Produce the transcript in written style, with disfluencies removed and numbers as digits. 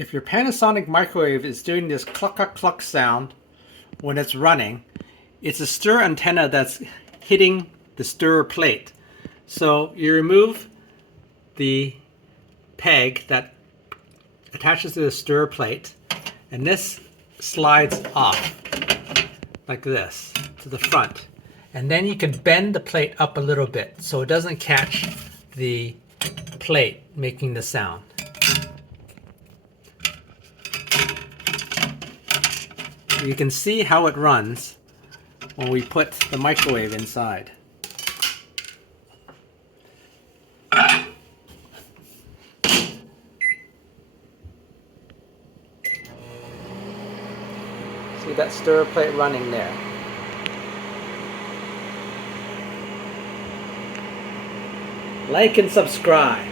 If your Panasonic microwave is doing this cluck cluck cluck sound when it's running, it's a stir antenna that's hitting the stirrer plate. So you remove the peg that attaches to the stirrer plate, and this slides off like this to the front. And then you can bend the plate up a little bit so it doesn't catch the plate making the sound. You can see how it runs when we put the microwave inside. See that stirrer plate running there. Like and subscribe.